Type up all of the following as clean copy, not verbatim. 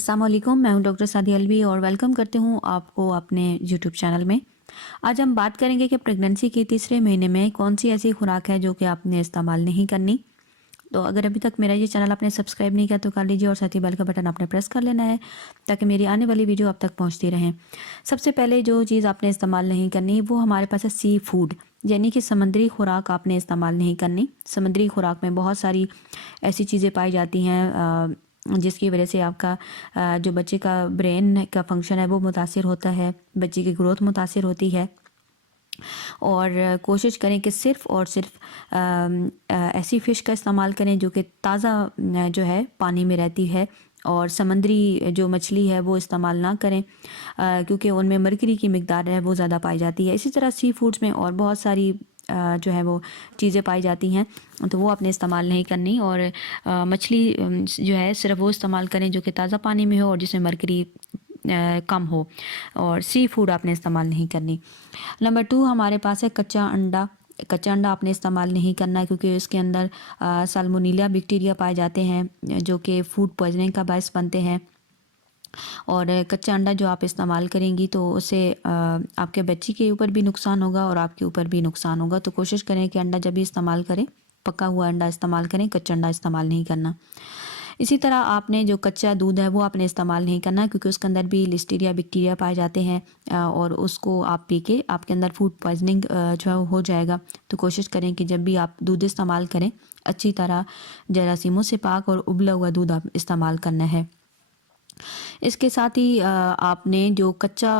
अस्सलाम वालेकुम, मैं हूं डॉक्टर सादिया अलवी और वेलकम करते हूं आपको अपने यूट्यूब चैनल में। आज हम बात करेंगे कि प्रेगनेंसी के तीसरे महीने में कौन सी ऐसी खुराक है जो कि आपने इस्तेमाल नहीं करनी। तो अगर अभी तक मेरा ये चैनल आपने सब्सक्राइब नहीं किया तो कर लीजिए और साथ ही बेल का बटन आपने प्रेस कर लेना है ताकि मेरी आने वाली वीडियो आप तक पहुंचती रहें। सबसे पहले जो चीज़ आपने इस्तेमाल नहीं करनी वो हमारे पास है सी फूड, यानी कि समुद्री खुराक आपने इस्तेमाल नहीं करनी। समुद्री खुराक में बहुत सारी ऐसी चीज़ें पाई जाती हैं जिसकी वजह से आपका जो बच्चे का ब्रेन का फंक्शन है वो मुतासिर होता है, बच्चे की ग्रोथ मुतासिर होती है। और कोशिश करें कि सिर्फ़ और सिर्फ ऐसी फ़िश का इस्तेमाल करें जो कि ताज़ा जो है पानी में रहती है, और समुद्री जो मछली है वो इस्तेमाल ना करें क्योंकि उनमें मरकरी की मिकदार है वो ज़्यादा पाई जाती है। इसी तरह सी फूड्स में और बहुत सारी जो है वो चीज़ें पाई जाती हैं, तो वो आपने इस्तेमाल नहीं करनी। और मछली जो है सिर्फ वो इस्तेमाल करें जो कि ताज़ा पानी में हो और जिसमें मरकरी कम हो, और सी फूड आपने इस्तेमाल नहीं करनी। नंबर 2 हमारे पास है कच्चा अंडा। कच्चा अंडा आपने इस्तेमाल नहीं करना है क्योंकि इसके अंदर साल्मोनेला बैक्टीरिया पाए जाते हैं जो कि फूड पॉइजनिंग का बायस बनते हैं। और कच्चा अंडा जो आप इस्तेमाल करेंगी तो उससे आपके बच्ची के ऊपर भी नुकसान होगा और आपके ऊपर भी नुकसान होगा। तो कोशिश करें कि अंडा जब भी इस्तेमाल करें पका हुआ अंडा इस्तेमाल करें, कच्चा अंडा इस्तेमाल नहीं करना। इसी तरह आपने जो कच्चा दूध है वो आपने इस्तेमाल नहीं करना क्योंकि उसके अंदर भी लिस्टीरिया बैक्टीरिया पाए जाते हैं और उसको आप पी के आपके अंदर फूड पॉइजनिंग जो है हो जाएगा। तो कोशिश करें कि जब भी आप दूध इस्तेमाल करें अच्छी तरह जरासीमों से पाक और उबला हुआ दूध आप इस्तेमाल करना है। इसके साथ ही आपने जो कच्चा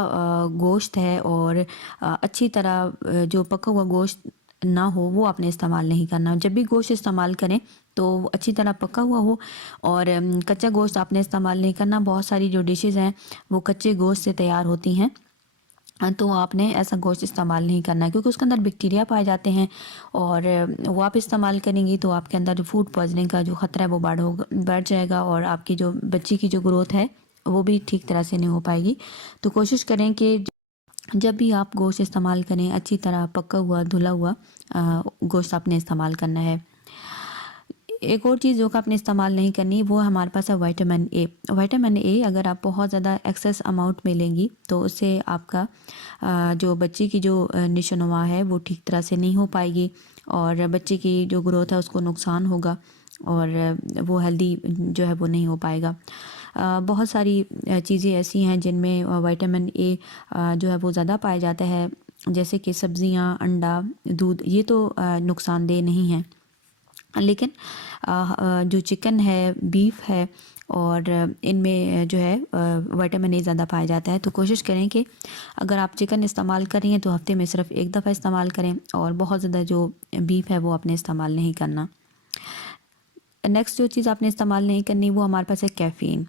गोश्त है और अच्छी तरह जो पका हुआ गोश्त ना हो वो आपने इस्तेमाल नहीं करना। जब भी गोश्त इस्तेमाल करें तो अच्छी तरह पका हुआ हो, और कच्चा गोश्त आपने इस्तेमाल नहीं करना। बहुत सारी जो डिशेज़ हैं वो कच्चे गोश्त से तैयार होती हैं, तो आपने ऐसा गोश्त इस्तेमाल नहीं करना क्योंकि उसके अंदर बैक्टीरिया पाए जाते हैं, और वो आप इस्तेमाल करेंगी तो आपके अंदर जो फूड पॉइजनिंग का जो ख़तरा है वो बढ़ जाएगा और आपकी जो बच्ची की जो ग्रोथ है वो भी ठीक तरह से नहीं हो पाएगी। तो कोशिश करें कि जब भी आप गोश्त इस्तेमाल करें अच्छी तरह पका हुआ धुला हुआ गोश्त आपने इस्तेमाल करना है। एक और चीज़ जो कि आपने इस्तेमाल नहीं करनी वो हमारे पास है विटामिन ए। विटामिन ए अगर आप बहुत ज़्यादा एक्सेस अमाउंट में लेंगी तो उससे आपका जो बच्चे की जो निशोनुमा है वो ठीक तरह से नहीं हो पाएगी और बच्चे की जो ग्रोथ है उसको नुकसान होगा और वो हेल्दी जो है वो नहीं हो पाएगा। बहुत सारी चीज़ें ऐसी हैं जिनमें विटामिन ए जो है वो ज़्यादा पाया जाता है, जैसे कि सब्ज़ियाँ, अंडा, दूध, ये तो नुकसानदेह नहीं है, लेकिन जो चिकन है, बीफ है, और इनमें जो है विटामिन ए ज़्यादा पाया जाता है। तो कोशिश करें कि अगर आप चिकन इस्तेमाल कर रही हैं तो हफ्ते में सिर्फ एक दफ़ा इस्तेमाल करें, और बहुत ज़्यादा जो बीफ है वो आपने इस्तेमाल नहीं करना। नेक्स्ट जो चीज़ आपने इस्तेमाल नहीं करनी वो हमारे पास है कैफ़ीन।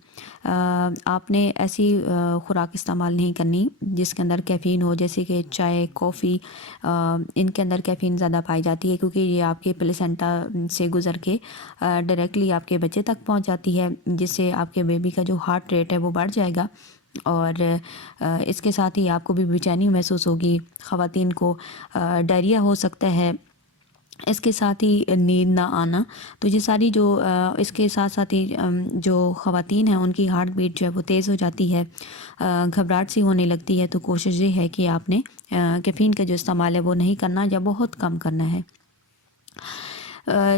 आपने ऐसी खुराक इस्तेमाल नहीं करनी जिसके अंदर कैफ़ीन हो, जैसे कि चाय, कॉफ़ी, इनके अंदर कैफ़ीन ज़्यादा पाई जाती है क्योंकि ये आपके प्लेसेंटा से गुज़र के डायरेक्टली आपके बच्चे तक पहुंच जाती है, जिससे आपके बेबी का जो हार्ट रेट है वो बढ़ जाएगा और इसके साथ ही आपको भी बेचैनी महसूस होगी, ख़वातीन को डायरिया हो सकता है, इसके साथ ही नींद ना आना। तो ये सारी जो इसके साथ साथ ही जो ख़वातीन हैं उनकी हार्ट बीट जो है वो तेज़ हो जाती है, घबराहट सी होने लगती है। तो कोशिश ये है कि आपने कैफ़ीन का जो इस्तेमाल है वो नहीं करना या बहुत कम करना है।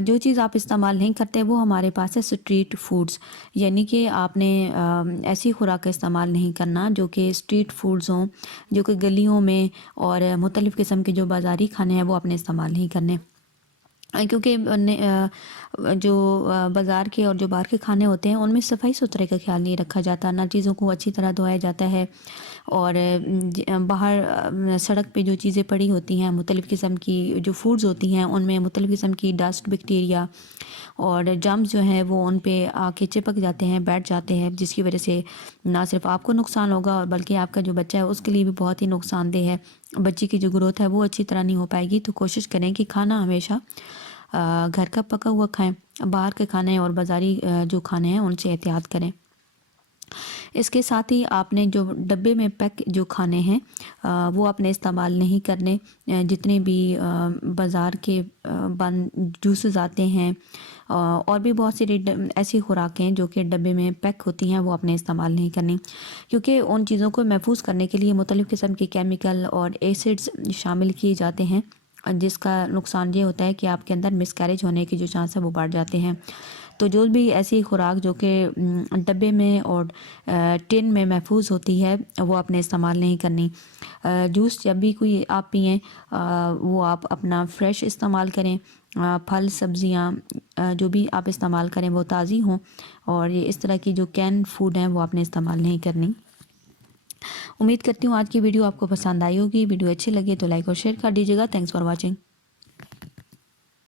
जो चीज़ आप इस्तेमाल नहीं करते वो हमारे पास है स्ट्रीट फूड्स, यानी कि आपने ऐसी खुराक का इस्तेमाल नहीं करना जो कि स्ट्रीट फूड्स हों, जो कि गलियों में और मुख्तलिफ़ किस्म के जो बाज़ारी खाने हैं वो आपने इस्तेमाल नहीं करने, क्योंकि जो बाज़ार के और जो बाहर के खाने होते हैं उनमें सफाई सुथरे का ख्याल नहीं रखा जाता, ना चीज़ों को अच्छी तरह धोया जाता है, और बाहर सड़क पे जो चीज़ें पड़ी होती हैं मुख्तलिफ़ किस्म की जो फूड्स होती हैं उनमें मुख्तलिफ़ किस्म की डस्ट, बैक्टीरिया और जर्म्स जो हैं वो उन पे आके चिपक जाते हैं, बैठ जाते हैं, जिसकी वजह से ना सिर्फ आपको नुकसान होगा और बल्कि आपका जो बच्चा है उसके लिए भी बहुत ही नुकसानदेह है। बच्चे की जो ग्रोथ है वो अच्छी तरह नहीं हो पाएगी। तो कोशिश करें कि खाना हमेशा घर का पका हुआ खाएं, बाहर के खाने और बाज़ारी जो खाने हैं उनसे एहतियात करें। इसके साथ ही आपने जो डब्बे में पैक जो खाने हैं वो आपने इस्तेमाल नहीं करने। जितने भी बाज़ार के बन जूसेस आते हैं और भी बहुत सी ऐसी खुराकें जो कि डब्बे में पैक होती हैं वो आपने इस्तेमाल नहीं करनी, क्योंकि उन चीज़ों को महफूज करने के लिए मुख्तलिफ़ किस्म के केमिकल और एसिड्स शामिल किए जाते हैं, जिसका नुकसान ये होता है कि आपके अंदर मिसकैरेज होने के जो चांस है वो बढ़ जाते हैं। तो जो भी ऐसी खुराक जो कि डब्बे में और टिन में महफूज होती है वो आपने इस्तेमाल नहीं करनी। जूस जब भी कोई आप पिएं वो आप अपना फ्रेश इस्तेमाल करें। फल सब्ज़ियाँ जो भी आप इस्तेमाल करें वो ताज़ी हों, और ये इस तरह की जो कैन फूड हैं वो आपने इस्तेमाल नहीं करनी। उम्मीद करती हूँ आज की वीडियो आपको पसंद आई होगी। वीडियो अच्छी लगे तो लाइक और शेयर कर दीजिएगा। Thanks for watching.